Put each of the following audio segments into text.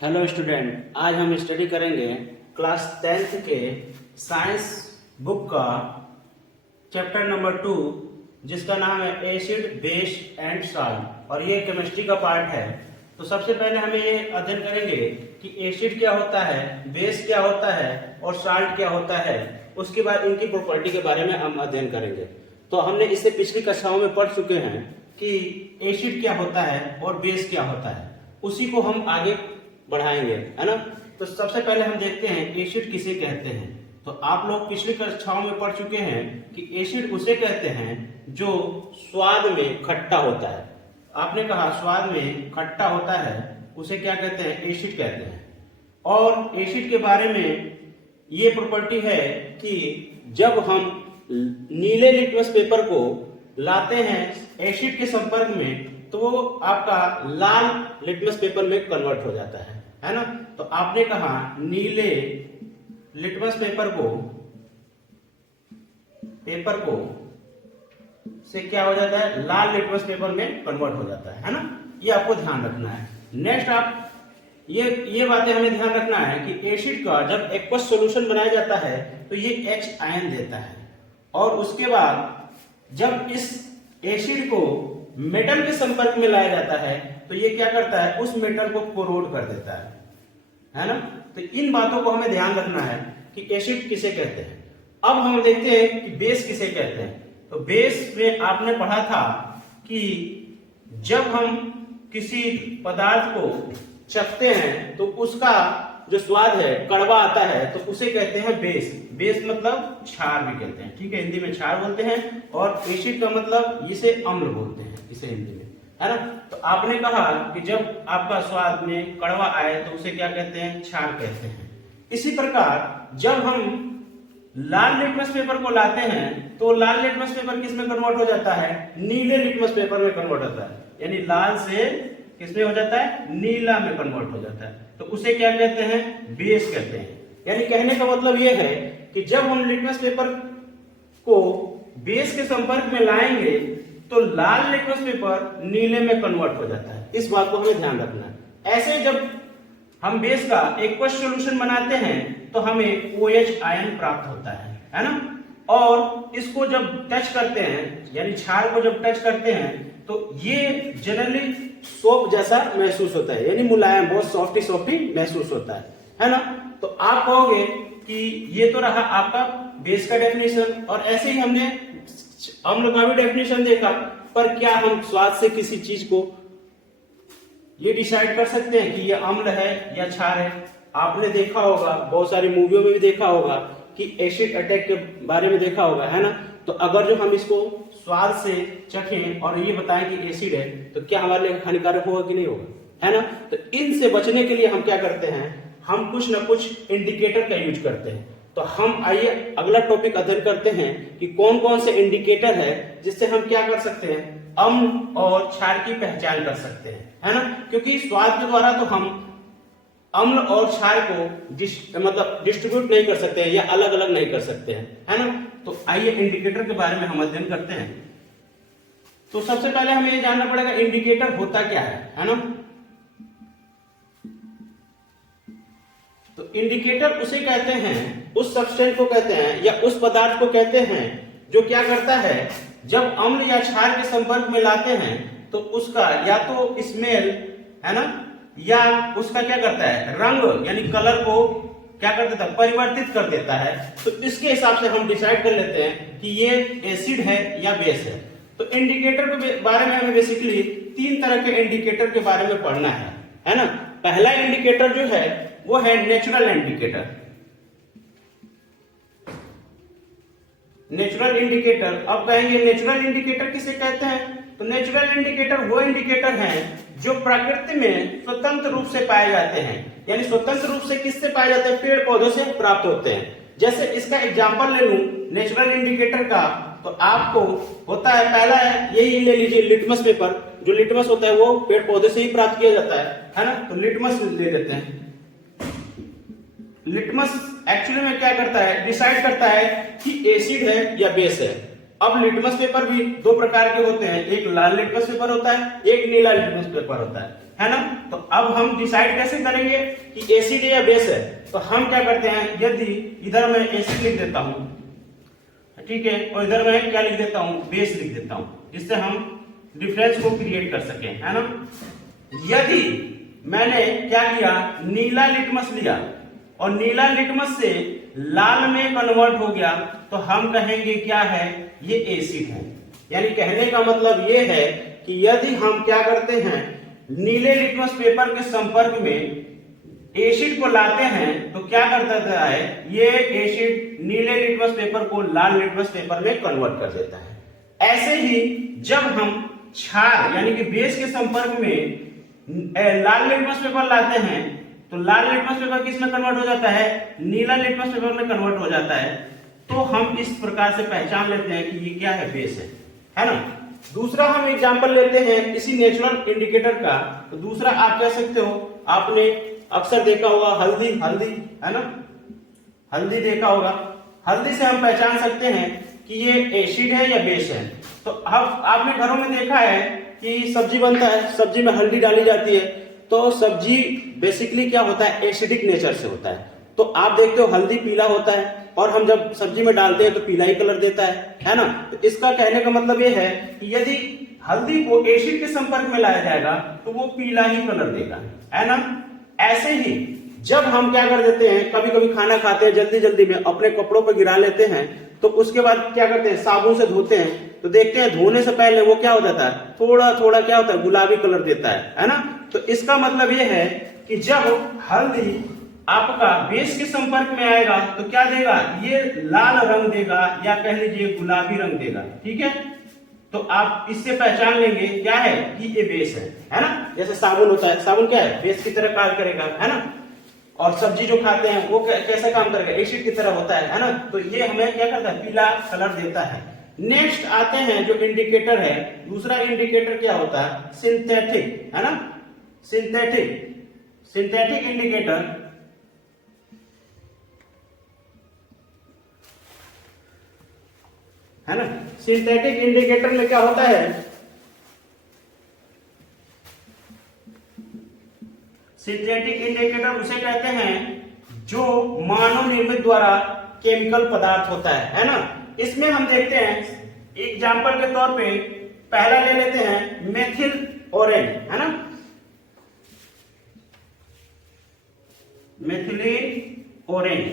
Hello student, आज हम study करेंगे क्लास 10th के साइंस बुक का चैप्टर नंबर 2 जिसका नाम है एसिड बेस एंड सॉल्ट और ये केमिस्ट्री का पार्ट है। तो सबसे पहले हमें ये अध्ययन करेंगे कि एसिड क्या होता है, बेस क्या होता है और सॉल्ट क्या होता है। उसके बाद इनकी प्रॉपर्टी के बारे में हम अध्ययन करेंगे। तो हमने इससे पिछली कक्षाओं में पढ़ चुके हैं कि एसिड क्या होता है और बेस क्या होता है, उसी को हम आगे बढ़ाएंगे, है ना। तो सबसे पहले हम देखते हैं एसिड किसे कहते हैं। तो आप लोग पिछली कक्षाओं में पढ़ चुके हैं कि एसिड उसे कहते हैं जो स्वाद में खट्टा होता है। आपने कहा स्वाद में खट्टा होता है, उसे क्या कहते हैं, एसिड कहते हैं। और एसिड के बारे में ये प्रॉपर्टी है कि जब हम नीले लिटमस पेपर को लाते हैं एसिड के संपर्क में तो वो आपका लाल लिटमस पेपर में कन्वर्ट हो जाता है ना। तो आपने कहा नीले लिटमस पेपर को से क्या हो जाता है, लाल लिटमस पेपर में कन्वर्ट हो जाता है ना। ये आपको ध्यान रखना है। नेक्स्ट आप ये बातें हमें ध्यान रखना है कि एसिड का जब एक्वस सॉल्यूशन बनाया जाता है तो ये H आयन देता है और उसके बाद जब इस एसिड को मेटल के संपर्क में लाया जाता है तो ये क्या करता है, उस मेटल को कोरोड कर देता है ना। तो इन बातों को हमें ध्यान रखना है कि एसिड किसे कहते हैं। अब हम देखते हैं कि बेस किसे कहते हैं। तो बेस में आपने पढ़ा था कि जब हम किसी पदार्थ को चखते हैं तो उसका जो स्वाद है कड़वा आता है तो उसे कहते हैं बेस। बेस मतलब क्षार भी कहते हैं, ठीक है, हिंदी में क्षार बोलते हैं। और एसिड का मतलब इसे अम्ल बोलते हैं, इसे हिंदी में, है ना। तो आपने कहा कि जब आपका स्वाद में कड़वा आए तो उसे क्या कहते हैं, क्षार कहते हैं। इसी प्रकार जब हम लाल लिटमस पेपर को लाते हैं तो लाल लिटमस पेपर किस में कन्वर्ट हो जाता है, नीले लिटमस पेपर में कन्वर्ट होता है। यानी लाल से किसमें हो जाता है, नीला में कन्वर्ट हो जाता है। तो उसे क्या कहते हैं, बेस कहते हैं। यानी कहने का मतलब यह है कि जब हम लिटमस पेपर को बेस के संपर्क में लाएंगे तो लाल लिटमस पेपर नीले में कन्वर्ट हो जाता है। इस बात को हमें ध्यान रखना है। ऐसे जब हम बेस का एक्वस सॉल्यूशन बनाते हैं तो हमें OH आयन प्राप्त होता है ना। और इसको जब टच करते हैं, यानी क्षार को जब टच करते हैं तो ये जनरली सोप जैसा महसूस होता है, यानी मुलायम, बहुत सॉफ्टी महसूस होता है ना। तो आप कहोगे कि ये तो रहा आपका बेस का डेफिनेशन और ऐसे ही हमने अम्ल का भी डेफिनेशन देखा। पर क्या हम स्वाद से किसी चीज को ये डिसाइड कर सकते हैं कि ये अम्ल है या क्षार है? आपने देखा होगा, बहुत सारी मूवियों में भी देखा होगा कि एसिड अटैक के बारे में देखा होगा, है ना। तो अगर जो हम इसको स्वाद से चखें और ये बताएं कि एसिड है तो क्या हमारे लिए हानिकारक होगा कि नहीं होगा, है ना। तो इनसे बचने के लिए हम क्या करते हैं, हम कुछ न कुछ इंडिकेटर का यूज करते हैं। तो हम आइए अगला टॉपिक अध्ययन करते हैं कि कौन कौन से इंडिकेटर है जिससे हम क्या कर सकते हैं, अम्ल और क्षार की पहचान कर सकते हैं, है ना। क्योंकि स्वाद के द्वारा तो हम अम्ल और क्षार को डिस्ट्रीब्यूट नहीं कर सकते हैं या अलग अलग नहीं कर सकते हैं, है ना। तो आइए इंडिकेटर के बारे में हम अध्ययन करते हैं। तो सबसे पहले हमें ये जानना पड़ेगा इंडिकेटर होता क्या है ना। तो इंडिकेटर उसे कहते हैं, उस सब्सटेंस को कहते हैं या उस पदार्थ को कहते हैं जो क्या करता है, जब अम्ल या क्षार के संपर्क में लाते हैं तो उसका या तो स्मेल, है ना, या उसका क्या करता है, रंग यानी कलर को क्या कर देता है, परिवर्तित कर देता है। तो इसके हिसाब से हम डिसाइड कर लेते हैं कि ये एसिड है या बेस है। तो इंडिकेटर के बारे में हमें बेसिकली 3 तरह के इंडिकेटर के बारे में पढ़ना है ना। पहला इंडिकेटर जो है वो है नेचुरल इंडिकेटर। नेचुरल इंडिकेटर, अब कहेंगे नेचुरल इंडिकेटर किसे कहते हैं। तो नेचुरल इंडिकेटर वो इंडिकेटर हैं जो प्रकृति में स्वतंत्र रूप से पाए जाते हैं। यानी स्वतंत्र रूप से किससे पाए जाते हैं, पेड़ पौधों से प्राप्त होते हैं। जैसे इसका एग्जांपल ले लूं नेचुरल इंडिकेटर का, तो आपको होता है, पहला है यही ले लीजिए लिटमस पेपर। जो लिटमस होता है वो पेड़ पौधे से ही प्राप्त किया जाता है ना। तो लिटमस ले लेते हैं। लिटमस एक्चुअली में क्या करता है, डिसाइड करता है कि एसिड है या बेस है। अब लिटमस पेपर भी 2 प्रकार के होते हैं, एक लाल लिटमस पेपर होता है, एक नीला लिटमस पेपर होता है ना। तो अब हम डिसाइड कैसे करेंगे कि एसिड है या बेस है। तो हम क्या करते हैं, यदि इधर मैं एसिड लिख देता हूं, ठीक है, और इधर मैं क्या लिख देता हूं, बेस लिख देता हूं, जिससे हम डिफरेंस को क्रिएट कर सकें, है ना। यदि मैंने क्या किया, नीला लिटमस लिया और नीला लिटमस से लाल में कन्वर्ट हो गया, तो हम कहेंगे क्या है, ये एसिड है। यानी कहने का मतलब ये है कि यदि हम क्या करते हैं, नीले लिटमस पेपर के संपर्क में एसिड को लाते हैं, तो क्या करता है, ये एसिड नीले लिटमस पेपर को लाल लिटमस पेपर में कन्वर्ट कर देता है। ऐसे ही जब हम क्षार यानी कि बेस के संपर्क में लाल लिटमस पेपर लाते हैं, तो लाल लिटमस पेपर किस में कन्वर्ट हो जाता है, नीला लिटमस पेपर में कन्वर्ट हो जाता है। तो हम इस प्रकार से पहचान लेते हैं कि ये क्या है, बेस है ना। दूसरा हम एग्जांपल लेते हैं इसी नेचुरल इंडिकेटर का। तो दूसरा आप कह सकते हो, आपने अक्सर देखा होगा हल्दी, हल्दी है ना, हल्दी देखा होगा। हल्दी से हम पहचान सकते हैं कि ये एसिड है या बेस है। तो अब आपने घरों में देखा है कि सब्जी बनता है, सब्जी में हल्दी डाली जाती है, तो सब्जी बेसिकली क्या होता है, एसिडिक नेचर से होता है। तो आप देखते हो हल्दी पीला होता है, और हम जब सब्जी में डालते हैं तो पीला ही कलर देता है ना। तो इसका कहने का मतलब ये है कि यदि हल्दी को एसिड के संपर्क में लाया जाएगा तो वो पीला ही कलर देगा, है ना। ऐसे ही जब हम क्या कर देते हैं, कभी कभी खाना खाते हैं जल्दी जल्दी में, अपने कपड़ों पर गिरा लेते हैं, तो उसके बाद क्या करते हैं, साबुन से धोते हैं, तो देखते हैं धोने से पहले वो क्या हो जाता है, थोड़ा थोड़ा क्या होता है, गुलाबी कलर देता है ना। तो इसका मतलब ये है कि जब हल्दी आपका बेस के संपर्क में आएगा तो क्या देगा, ये लाल रंग देगा, या कह लीजिए गुलाबी रंग देगा, ठीक है। तो आप इससे पहचान लेंगे क्या है कि ये बेस है ना। जैसे साबुन होता है, साबुन क्या है, बेस की तरह कार्य करेगा, है ना। और सब्जी जो खाते हैं वो कैसे काम करेगा, एसिड की तरह होता है ना। तो ये हमें क्या करता है, पीला कलर देता है। नेक्स्ट आते हैं जो इंडिकेटर है, दूसरा इंडिकेटर क्या होता है, सिंथेटिक, है ना। सिंथेटिक इंडिकेटर है ना। सिंथेटिक इंडिकेटर में क्या होता है, सिंथेटिक इंडिकेटर उसे कहते हैं जो मानव निर्मित द्वारा केमिकल पदार्थ होता है ना। इसमें हम देखते हैं एग्जांपल के तौर पे, पहला ले लेते हैं मेथिल ऑरेंज, है ना, मेथिलीन ऑरेंज।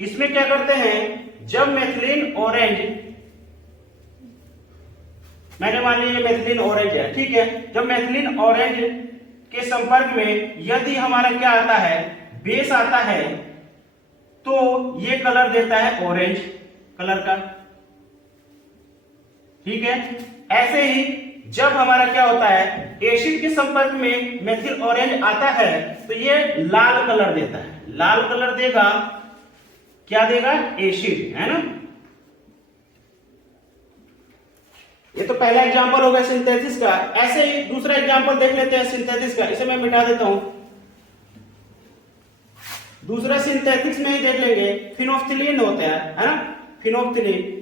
इसमें क्या करते हैं, जब मेथिलीन ऑरेंज, मैंने मान लिया ये मेथिलीन ऑरेंज है, ठीक है। जब मेथिलीन ऑरेंज के संपर्क में यदि हमारा क्या आता है, बेस आता है, तो ये कलर देता है ऑरेंज कलर का, ठीक है। ऐसे ही जब हमारा क्या होता है, एसिड के संपर्क में मेथिल ऑरेंज आता है, तो ये लाल कलर देता है, लाल कलर देगा, क्या देगा, एसिड, है ना। ये तो पहला एग्जांपल हो गया सिंथेसिस का। ऐसे ही दूसरा एग्जांपल देख लेते हैं सिंथेसिस का, इसे मैं मिटा देता हूं। दूसरा सिंथेसिस में ही देख लेंगे, फिनोफ्थिलीन होता है ना, फिनोफ्थिलीन।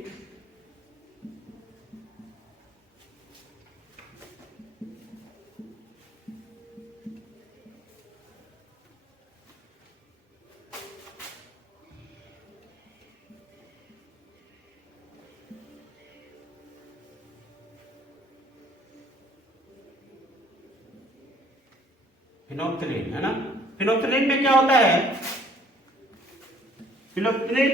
फिनोफ्थिलीन, है ना। फिनोफ्थिलीन में क्या होता है, फिनोफ्थिलीन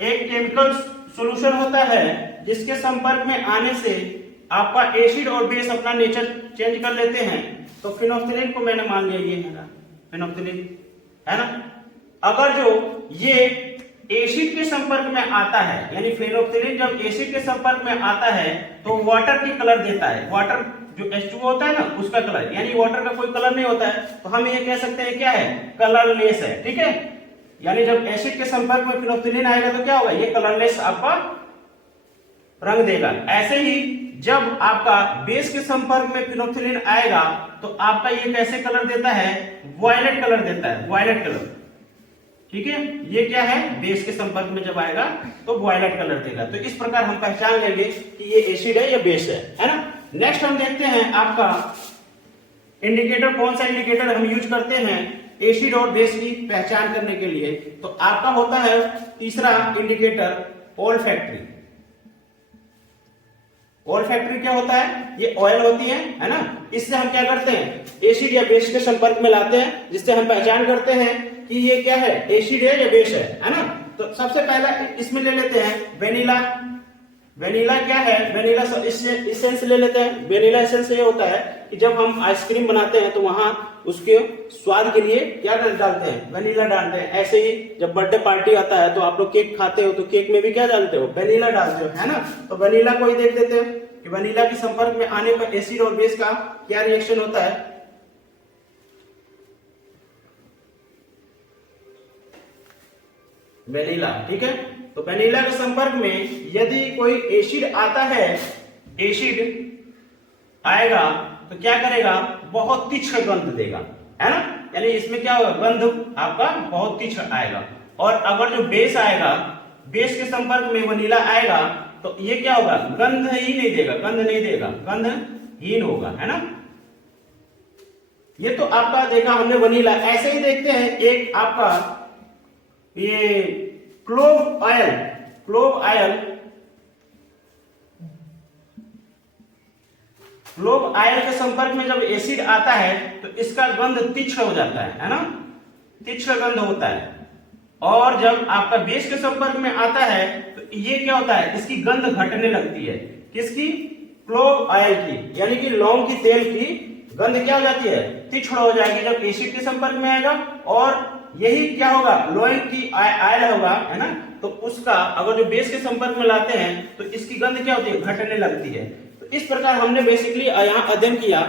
एक केमिकल सॉल्यूशन होता है जिसके संपर्क में आने से आपका एसिड और बेस अपना नेचर चेंज कर लेते हैं। तो फिनोफ्थिलीन को मैंने मान लिया ये है ना, फिनोफ्थिलीन, है ना। अगर जो ये एसिड के संपर्क में आता है, यानी फिनोफ्थिलीन जब एसिड के संपर्क में आता है तो वाटर की कलर देता है, वाटर जो H2O होता है ना उसका कलर, यानी वाटर का कोई कलर नहीं होता है, तो हम ये कह सकते हैं क्या है, कलरलेस है, ठीक है। यानी जब एसिड के संपर्क में फिनोफ्थिलीन आएगा तो क्या होगा, ये कलरलेस आपका रंग देगा। ऐसे ही जब आपका बेस के संपर्क में फिनोफ्थिलीन आएगा तो आपका ये कैसे कलर देता है, वायलेट कलर देता है, वायलेट कलर, ठीक है। ये क्या है, बेस के संपर्क में जब आएगा तो वायलेट कलर देगा। तो इस प्रकार हम पहचान लेंगे कि ये एसिड है या बेस है ना। नेक्स्ट हम देखते हैं आपका इंडिकेटर, कौन सा इंडिकेटर हम यूज करते हैं एसिड और बेस की पहचान करने के लिए। तो आपका होता है तीसरा इंडिकेटर ओल्फैक्टरी। ओल्फैक्टरी क्या होता है? ये ऑयल होती है ना, इससे हम क्या करते हैं एसिड या बेस के संपर्क में लाते हैं, जिससे हम पहचान करते हैं कि ये क्या है, एसिड है या बेस है ना। तो सबसे पहला इसमें ले लेते हैं वेनिला। वेनिला क्या है? वेनिला एसेंस ले लेते हैं। वेनिला एसेंस ये होता है कि जब हम आइसक्रीम बनाते हैं तो वहां उसके स्वाद के लिए क्या डालते हैं? वेनिला डालते हैं। ऐसे ही जब बर्थडे पार्टी आता है तो आप लोग केक खाते हो तो केक में भी क्या डालते हो? वेनिला डालते हो, है ना। तो वेनिला को ही देख देते हैं कि वेनिला के संपर्क में आने पर एसिड और बेस का क्या रिएक्शन होता है। वेनिला, ठीक है। तो वेनिला के संपर्क में यदि कोई एसिड आता है, एसिड आएगा तो क्या करेगा? बहुत तीक्ष्ण गंध देगा, है ना। यानी इसमें क्या होगा? गंध आपका बहुत तीक्ष्ण आएगा। और अगर जो बेस आएगा, बेस के संपर्क में वेनिला आएगा तो ये क्या होगा? गंध ही नहीं देगा, गंध नहीं देगा, गंधहीन होगा, है ना। ये तो आपका देखा हमने वेनिला। ऐसे ही देखते हैं एक आपका ये clove oil. Clove oil, clove oil के संपर्क में जब एसिड आता है तो इसका गंध तीक्ष्ण हो जाता है ना, तीक्ष्ण गंध होता है। और जब आपका बेस के संपर्क में आता है तो ये क्या होता है? इसकी गंध घटने लगती है। किसकी? क्लोव ऑयल की, यानी कि लौंग की तेल की गंध क्या हो जाती है? तीक्ष्ण हो जाएगी जब एसिड के संपर्क में आएगा। और यही क्या होगा? लोइंग की ऑयल होगा, है ना। तो उसका अगर जो बेस के संपर्क में लाते हैं तो इसकी गंध क्या होती है? घटने लगती है। तो इस प्रकार हमने बेसिकली यहाँ अध्ययन किया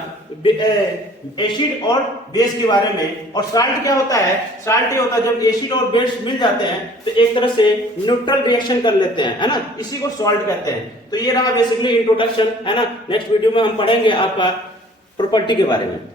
एसिड और बेस के बारे में। और साल्ट क्या होता है? साल्ट ये होता है जब एसिड और बेस मिल जाते हैं तो एक तरह से न्यूट्रल रिएक्शन कर लेते हैं, है ना, इसी को सॉल्ट कहते हैं। तो ये रहा बेसिकली इंट्रोडक्शन, है ना। नेक्स्ट वीडियो में हम पढ़ेंगे आपका प्रॉपर्टी के बारे में।